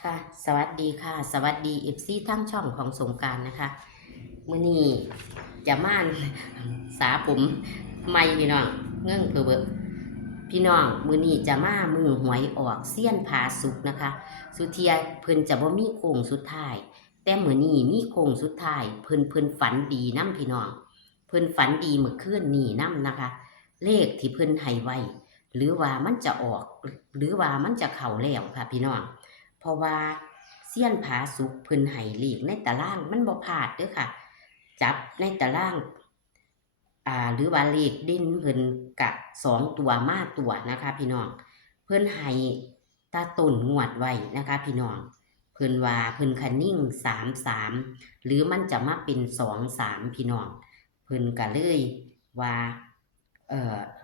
ค่ะสวัสดีค่ะสวัสดีFCทั้งช่องของสงกรานต์นะคะมื้อนี้จะม่านสาผมใหม่พี่น้องเงื่งเพื่อเบิกพี่น้องมื้อนี้จะมามือหวยออกเสี้ยนผาสุกนะคะสุเทียเพิ่นจะบ่มีโค้งสุดท้ายแต่มื้อนี้มีโค้งสุดท้ายเพิ่นฝันดีนำพี่น้องเพิ่นฝันดีเมื่อคืนนี้นำนะคะเลขที่เพิ่นให้ไว้หรือว่ามันจะออกหรือว่ามันจะเข้าแล้วค่ะพี่น้องเพราะว่าเสี้ยนผาสุกเพิ่นให้เลขในตารางมันบ่พลาดเด้อค่ะจับในตารางหรือว่าเลขเด่นเพิ่นกะ2ตัวมาตัวนะคะพี่น้องเพิ่นให้ตาต้นงวดไว้นะคะพี่น้องเพิ่นว่าเพิ่นคันนิ่ง33หรือมันจะมาเป็น23พี่น้องเพิ่นก็เลยว่า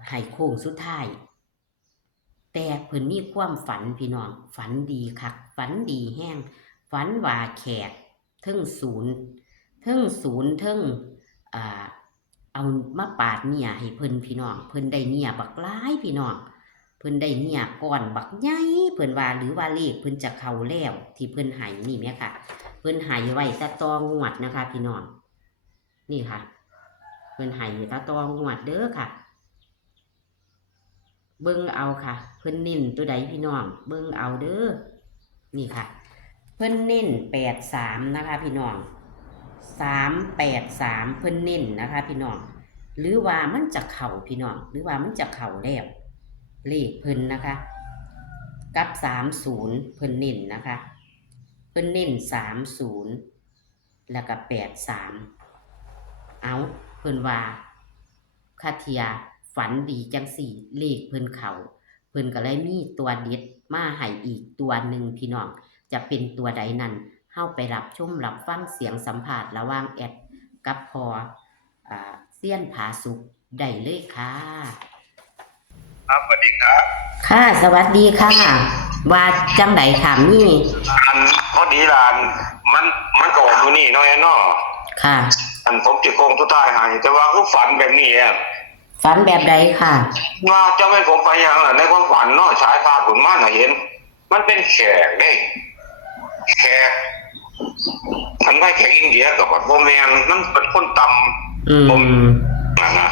ให้โค้งสุดท้ายแต่เพิ่นมีความฝันพี่น้องฝันดีคักฝันดีแห้งฝันว่าแขกเทิงศูนย์เทิงเอามาปาดเนี่ยให้เพิ่นพี่น้องเพิ่นได้เนี่ยบักหลายพี่น้องเพิ่นได้เนี่ยก้อนบักใหญ่เพิ่นว่าหรือว่าเลขเพิ่นจะเข้าแล้วที่เพิ่นให้นี่แม่ค่ะเพิ่นให้ไว้ตะตองวดนะคะพี่น้องนี่ค่ะเพิ่นให้ตะตองวดเด้อค่ะเบิ่งเอาค่ะเพิ่นเน้นตัวใดพี่น้องเบิ่งเอาเด้อนี่ค่ะเพิ่นเน้น83นะคะพี่น้อง383เพิ่นเน้นนะคะพี่น้องหรือว่ามันจะเข้าพี่น้องหรือว่ามันจะเข้าแล้วเลขเพิ่นนะคะกับ30เพิ่นเน้นนะคะเพิ่นเน้น30แล้วก็83เอาเพิ่นว่าคาเทียฝันดีจังสี่เลขเพิ่นเข้าเพิ่นก็เลยมีตัวเด็ดมาให้อีกตัวหนึ่งพี่น้องจะเป็นตัวใดนั้นเฮาไปรับชมรับฟังเสียงสัมภาษณ์ระหว่างแอดกับพอเสี้ยนผาสุกได้เลยค่ะครับสวัสดีครับค่ะสวัสดีค่ะว่าจังไดค่ะมีพอดีหลานมันก็ออกอยู่นี่น้อยเนาะค่ะผมจะโกงทุกท่ายให้แต่ว่าคือฝันแบบนี้อ่ะฝันแบบใดค่ะว่าจะไม่ผมไปยังในความฝันเนาะฉายภาพผลมาเห็นมันเป็นแขกเด้แขกมันไม่แขกอินเดียกับโบแมนมันเป็นคนตำผมนะ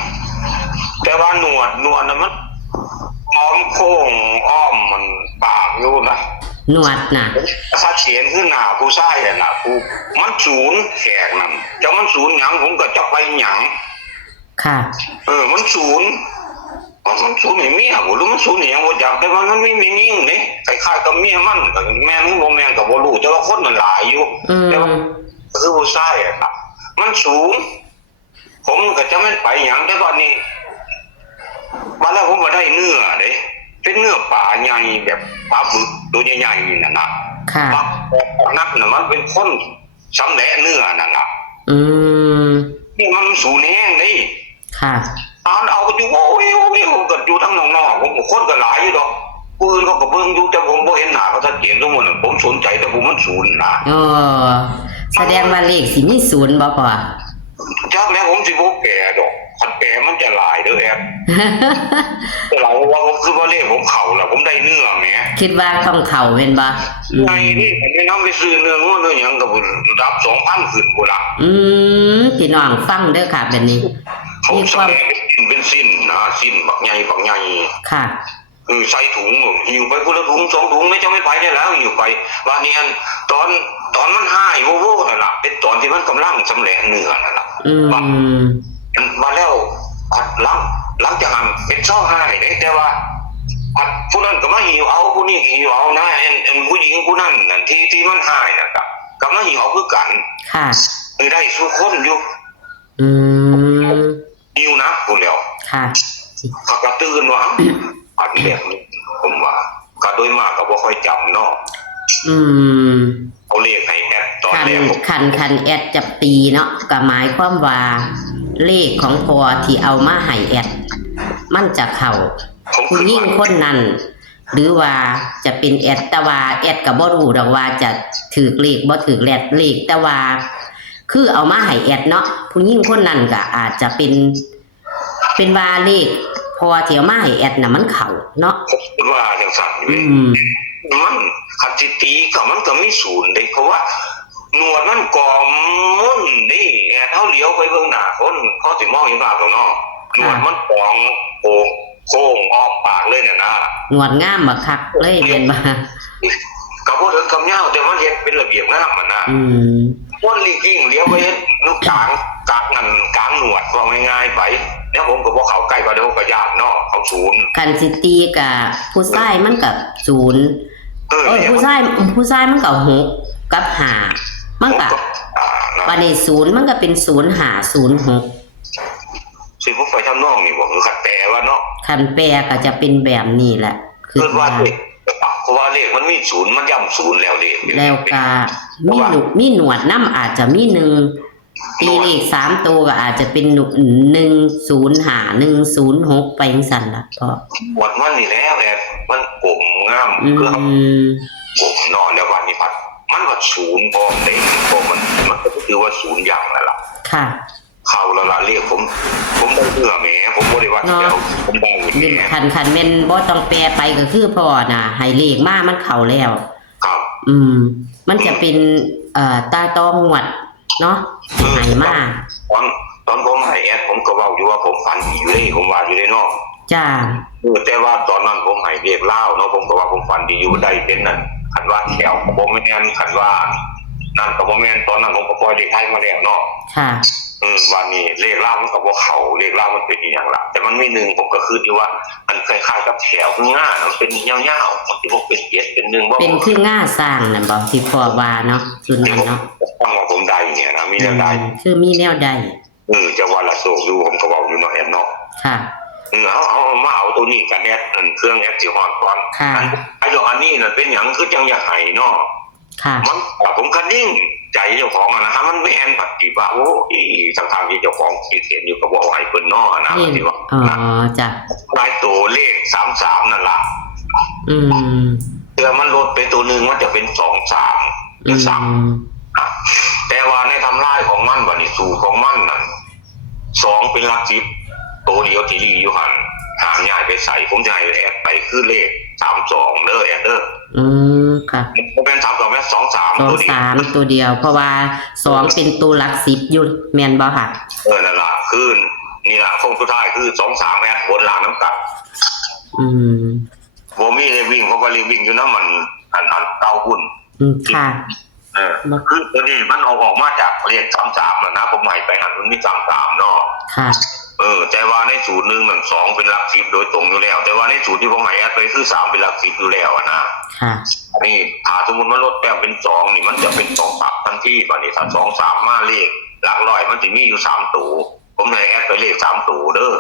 แต่ว่าหนวดนะมันอ้อมโค้งอ้อมมันปากอยู่นะหนวดน่ะถ้าเขียนขึ้นหน้าผู้ชายน่ะผู้มันศูนย์แขกนั่นจะมันศูนย์หยังผมก็จะไปหยังค่ะมันศูนย์มันศูนย์ไม่เมียบ่หรือมันศูนย์อย่างบ่จักแต่ว่ามันไม่มีนิ่งนี่คล้ายๆกับเมียมันก็แม่นบ่แม่นก็บ่รู้แต่ว่าคนมันหลายอยู่แต่ว่าคือผู้ชายน่ะมันสูงผมก็จะไม่ไปหยังแต่ตอนนี้มาแล้วผมก็ได้เนื้อเด้เป็นเนื้อปลาใหญ่แบบปลาบึกตัวใหญ่ๆนั่นน่ะค่ะนักน่ะมันเป็นคนสำแหละเนื้อนั่นน่ะนี่มันสูงแห้งนี่ค่ะเอาไปอยู่โอ้ยผมก็อยู่ทั้งนอกๆผมคนก็หลายอยู่ดอกปืนเขาก็เบิ่งอยู่แต่ผมบ่เห็นหน้าเขาชัดเจนทุกมื้อผมสนใจแต่ผมมันศูนย์นะแสดงว่าเลขสิมีศูนย์บ่พ่อจักแล้วผมสิบ่แก่ดอกคันแก่มันจะหลายเด้อแอบแต่เราว่าผมคือว่าเลขผมเข้าแล้วผมได้เนื้อแหมคิดว่าต้องเข้าแม่นบ่ไงนี่ผมไปนำไปซื้อเนื้องูเนื้อหยังก็ระดับ 2,000 ขึ้นพุ่นล่ะพี่น้องฟังเด้อค่ะแบบนี้มีความเป็นสิ้นนะสิ้นบักใหญ่ค่ะใส่ถุงหิวไปคนละถุง2ถุงไม่จะไม่ไปได้แล้วหิวไปว่านี่ตอนมันหายโว้ๆนั่นล่ะเป็นตอนที่มันกำลังสำแหละเนื้อนั่นล่ะมาแล้วหลังจากนั้นเป็นช่อหายได้แต่ว่าผู้นั้นก็มาหิวเอาผู้นี้หิวเอานะผู้หญิงผู้นั้นนั่นที่มันหายนั่นก็มาหิวเอาคือกันค่ะได้สู้คนอยู่หิวนะพูดแล้วค่ะก็ตื่นว่าอันแบบนี้ผมว่าก็โดยมากก็บ่ค่อยจำเนาะเอาเลขให้แอดตอนแรกคันแอดจับตีเนาะก็หมายความว่าเลขของพอที่เอามาให้แอดมันจะเข้าผู้หญิงคนนั้นหรือว่าจะเป็นแอดแต่ว่าแอดก็บ่รู้ดอกว่าจะถูกเลขบ่ถูกเลขแต่ว่าคือเอามาให้แอดเนาะผู้หญิงคนนั้นก็อาจจะเป็นว่าเลข พอเที่ยวมาให้แอดน่ะมันเข้าเนาะผมคิดว่าจังซั่นนี่มันคันสิตีก็มันก็มีศูนย์เด้เพราะว่าหนวดมันกอมมุ่นนี่แอดเฮาเลี้ยวไปเบิ่งหน้าคนเขาสิมองเห็นภาพเนาะหนวดมันกองโค้งออกปากเลยเนี่ยนะหนวดงามบักคักเลยเรียนมาก็บ่ถึงกับยาวแต่มันเฮ็ดเป็นระเบียบงามมันนะม่วนลีกิ้งเลี้ยวไปเฮ็ดลูกกลางนั่นกลางหนวดว่าง่ายๆไปแล้วผมก็บ่เข้าใกล้ว่าเดี๋ยวก็ย่านเนาะเขาศูนย์คันสิตีกับผู้ชายมันก็ศูนย์ผู้ชายมันก็6กับ5มันก็วันนี้ศูนย์มันก็เป็น0 5 0 6สิบ่ไปทำนองนี่บ่คือคันแปลว่าเนาะคันแปลก็จะเป็นแบบนี้แหละคือว่าเพราะว่าเลขมันมีศูนย์มันย่ำศูนย์แล้วเลขแล้วก็มีหนวดน้ำอาจจะมี1ตีเลข3ตัวก็อาจจะเป็น105 106ไปจังซั่นล่ะก็หมดมันนี่แล้วแหละมันกลมงามคือกลมนอนแล้ววันนี้พัดมันว่าศูนย์พอได้พอมันก็คือว่าศูนย์อย่างนั่นล่ะค่ะเข้าแล้วล่ะเรียกผมได้เพื่อแหมผมบ่ได้ว่าเดี๋ยวผมได้อยู่นี่คันแม่นบ่ต้องแปลไปก็คือพอน่ะให้เลขมามันเข้าแล้วครับมันจะเป็นตาตองหวดเนาะให้มาตอนผมให้แอดผมก็เว้าอยู่ว่าผมฝันดีอยู่เลยผมว่าอยู่เลยเนาะจ้าแต่ว่าตอนนั้นผมให้เรียกเล่าเนาะผมก็ว่าผมฝันดีอยู่ได้เป็นนั่นคันว่าแขวก็บ่แม่นคันว่านั่นก็บ่แม่นตอนนั้นผมก็ปล่อยเลขไทยมาแล้วเนาะค่ะวันนี้เลขเล่ามันก็บ่เข้าเลขเล่ามันเป็นอีหยังล่ะแต่มันมี1ผมก็คือที่ว่ามันคล้ายๆกับแถวง่ามันเป็นยาวๆมันสิบ่เป็น7เป็น1บ่เป็นคือง่าสร้างนั่นบ่ที่พ่อว่าเนาะจุดนั้นเนาะฟังว่าผมได้เนี่ยนะมีแนวใดคือมีแนวใดจะว่าละโศกอยู่ผมก็เว้าอยู่เนาะแอนเนาะค่ะเอามาเอาตัวนี้กันแอดเครื่องแอดสิฮอดก่อนไอ้ดอกอันนี้น่ะเป็นหยังคือจังอยากให้เนาะมันผมคันนิ่งใจเจ้าของนะฮะมันไม่แอนปฏิบัติโอ้ยทางที่เจ้าของคิดเห็นอยู่กับว่าให้เพิ่นนอนะที่ว่าจ้ะหลายตัวเลข33นั่นล่ะเมื่อมันลดไปตัวนึงมันจะเป็น23หรือ3แต่ว่าในทำลายของมันบัดนี้สูตรของมันน่ะ2เป็นหลัก10ตัวเดียวที่อยู่หั่นหามย้ายไปใส่ผมจะให้แอดไปคือเลข32เด้อแอดเด้อค่ะเป็น32แม่23ตัวเดียวเพราะว่า2เป็นตัวหลัก10อยู่แม่นบ่ค่ะนั่นล่ะคือนี่ล่ะคงสุดท้ายคือ23แม่บนล่างน้ำกัดบ่มีเลยวิ่งเพราะว่าเลยวิ่งอยู่นำมันอันเก่าหุ่นค่ะคือตัวนี้มันออกมาจากเลข33แล้วนะผมให้ไปหันมันมี33เนาะค่ะแต่ว่าในสูตรนึงนั่น2เป็นหลัก10โดยตรงอยู่แล้วแต่ว่าในสูตรที่ผมให้แอดไปคือ3เป็นหลัก10อยู่แล้วนะค่ะนี่ถ้าสมมุติมันลดแต้มเป็น2นี่มันจะเป็น2ปรับทันทีบัดนี้ถ้า2 3มาเลขหลักร้อยมันสิมีอยู่3ตัวผมให้แอดไปเลข3ตัวเด้อ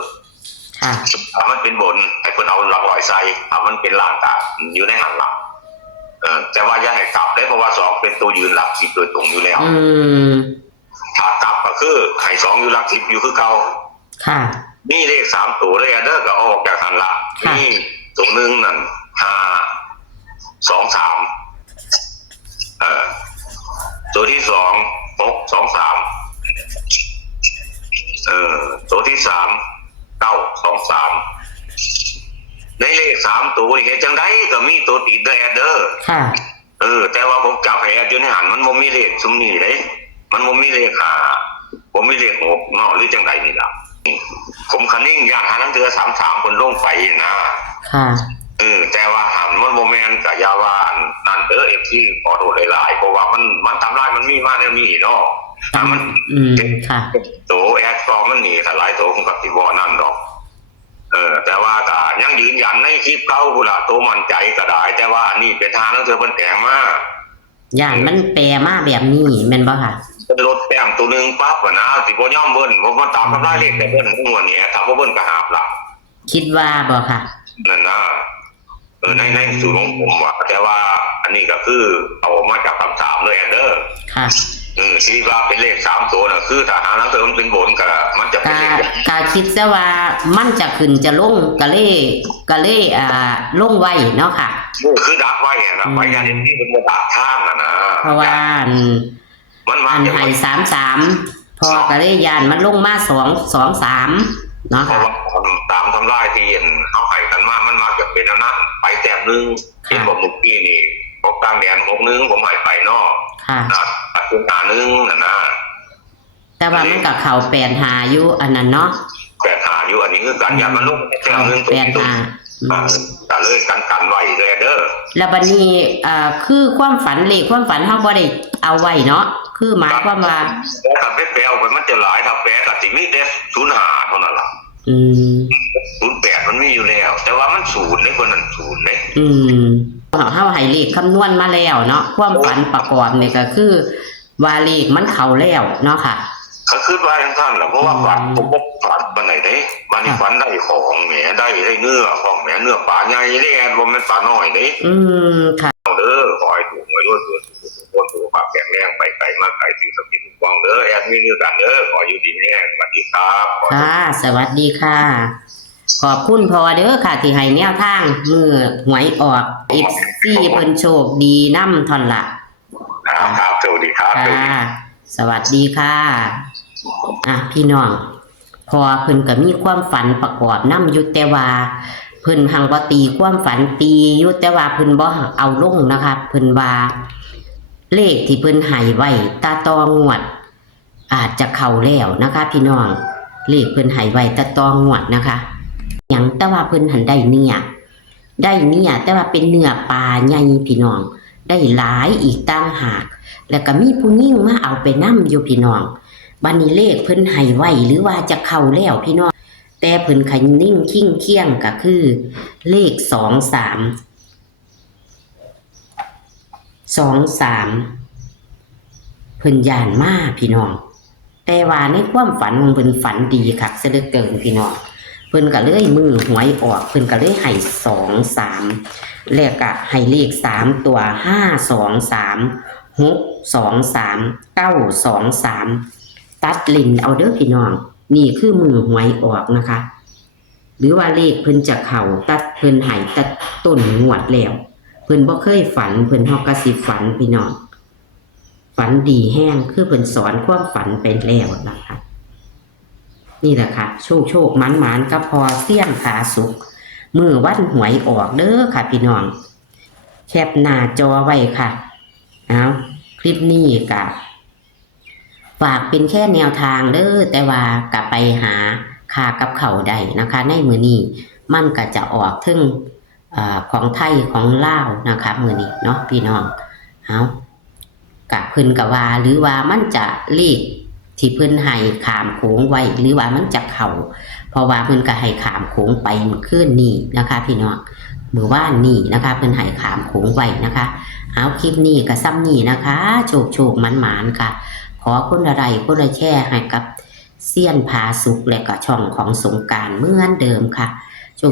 ค่ะถ้ามันเป็นบนให้เพิ่นเอาหลักร้อยใส่ถ้ามันเป็นล่างก็อยู่ในหันหลังแต่ว่าอย่าให้กลับได้เพราะว่า2เป็นตัวยืนหลัก10โดยตรงอยู่แล้วถ้ากลับก็คือให้2อยู่หลัก10อยู่คือเก่าค่ะนี่เลข3ตัวเลยเด้อก็ออกจากหันละนี่ตัวนึงนั่น5 2 3ตัวที่2 6 2 3ตัวที่3 9 2 3ในเลข3ตัวนี่เฮ็ดจังได๋ก็มีตัวติดเด้อเด้อค่ะแต่ว่าผมจับให้อยู่ในหันมันบ่มีเลขซุมนี้เด้มันบ่มีเลข5บ่มีเลข6เนาะหรือจังได๋นี่ล่ะผมคันนิ่งอย่างหาทั้งเทือ33คนลงไปนะค่ะแต่ว่าหันมันโมเมนต์กับยาวานนั่นFC ขอโทษหลายๆเพราะว่ามันทำลายมันมีมาแนวนี้เนาะมันค่ะโตแอดฟอร์มมันนี่ถ้าหลายโตคงกับสิบ่นั่นดอกแต่ว่าก็ยังยืนยันในคลิปเก่าพุ่นล่ะโตมั่นใจก็ได้แต่ว่าอันนี้เป็นทางทั้งเทือเพิ่นแปลงมาย่านมันแปลมาแบบนี้แม่นบ่ค่ะลดแต้มตัวนึงปั๊บนะสิบ่ยอมเบิ้นผมมันตามทำลายเลขแต่เบิ้นงวดนี้ถ้าบ่เบิ้นก็หาบล่ะคิดว่าบ่ค่ะนั่นนะในสูตรของผมว่าแต่ว่าอันนี้ก็คือเอามาจาก33เลยเด้อค่ะที่ว่าเป็นเลข3ตัวน่ะคือถ้าหาทั้งเติมเป็นบนก็มันจะเป็นเลขก็คิดซะว่ามันจะขึ้นจะลงก็เลยลงไว้เนาะค่ะคือดักไว้นะไว้อย่างที่เป็นบ่ดักทางนะเพราะว่ามันให้33พอก็เลยยานมันลงมา2 2 3 เนาะ เพราะว่าตามทำลายที่เห็นเขาให้กันมามันมาจะเป็นอันนั้นไปแต้มนึงเช่นบอกเมื่อกี้นี่พบกลางแดน6-1ผมให้ไปเนาะ ค่ะ ตัดคุณหานึงนะ แต่ว่ามันกับเขา8 หาอยู่อันนั้นเนาะ 8 หาอยู่อันนี้คือการยันมันลงแต้มนึง 8 หา แต่เลยกันไว้เลยเด้อ แล้วบัดนี้คือความฝันเลขความฝันเฮาบ่ได้เอาไว้เนาะคือหมายความว่า แต่ถ้าไปแปลไปมันจะหลายถ้าแปลก็สิมีแต่05เท่านั้นล่ะ อืม 08มันมีอยู่แล้ว แต่ว่ามัน0ในคนนั้น0เด้ เฮาให้เลขคำนวณมาแล้วเนาะความฝันประกอบนี่ก็คือว่าเลขมันเข้าแล้วเนาะค่ะ ก็คือว่าท่านล่ะเพราะว่าฝันผมบ่ฝันปานไหนเด้มันนี่ฝันได้ของแหมได้เนื้อของแหมเนื้อปลาใหญ่เด้บ่แม่นปลาน้อยเด้ ค่ะ เด้อขอให้ถูกหวยรวยคนสุขภาพแข็งแรงไปไกลมาไกลสิ่งศักดิ์สิทธิ์คุ้มครองเด้อแอดมินด้วยกันเด้อขออยู่ดีแน่สวัสดีครับ ค่ะ สวัสดีค่ะ ขอบคุณพอเด้อค่ะที่ให้แนวทางมือหวยออก FC เพิ่นโชคดีนำท่อนละ ครับสวัสดีครับ ค่ะสวัสดีค่ะพี่น้องพอเพิ่นก็มีความฝันประกอบนำอยู่แต่ว่าเพิ่นหังบ่ตีความฝันตีอยู่แต่ว่าเพิ่นบ่เอาลงนะคะเพิ่นว่าเลขที่เพิ่นให้ไว้ตาตองวด อาจจะเข้าแล้วนะคะ พี่น้องเลขเพิ่นให้ไว้ตาตองวดนะคะหยังแต่ว่าเพิ่นหันได้เนี่ยแต่ว่าเป็นเนื้อปลาใหญ่พี่น้องได้หลายอีกต่างหากแล้วก็มีผู้หญิงมาเอาไปนำอยู่พี่น้องบัดนี้เลขเพิ่นให้ไว้หรือว่าจะเข้าแล้วพี่น้องแต่เพิ่นคันนิ่งคิ้งเคียงก็คือเลข23เพิ่นย่านมาพี่น้องแต่ว่าในความฝันของเพิ่นฝันดีคักซะเหลือเกินพี่น้องเพิ่นก็เลยมือหวยออกเพิ่นก็เลยให้23แล้วก็ให้เลข3ตัว523 623 923ตัดลิ้นเอาเด้อพี่น้องนี่คือมือหวยออกนะคะหรือว่าเลขเพิ่นจะเข้าตัดเพิ่นให้ตัดต้นงวดแล้วเพิ่นบ่เคยฝันเพิ่นเฮาก็สิฝันพี่น้องฝันดีแห้งคือเพิ่นสอนความฝันไปแล้วนะคะนี่แหละค่ะโชคหมานๆก็พอเสี้ยนขาสุกมือวันหวยออกเด้อค่ะพี่น้องแคปหน้าจอไว้ค่ะเอาคลิปนี้ก็ฝากเป็นแค่แนวทางเด้อแต่ว่ากลับไปหาค่ากับเขาได้นะคะในมื้อนี้มันก็จะออกถึงของไทยของลาวนะคะมื้อนี้เนาะพี่น้องเอากะเพิ่นก็ว่าหรือว่ามันจะเลขที่เพิ่นให้ขามโค้งไว้หรือว่ามันจะเข้าเพราะว่าเพิ่นก็ให้ขามโค้งไปเมื่อคืนนี้นะคะพี่น้องมื้อวานนี้นะคะเพิ่นให้ขามโค้งไว้นะคะเอาคลิปนี้ก็ซ้ำนี้นะคะโชคหมานๆค่ะขอคนละไลค์คนละแชร์ให้กับเซียนผาสุกและก็ช่องของสงกรานต์เหมือนเดิมค่ะ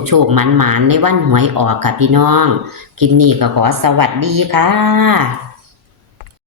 โชคหมานๆในวันหวยออกค่ะพี่น้องคลิปนี้ก็ขอสวัสดีค่ะ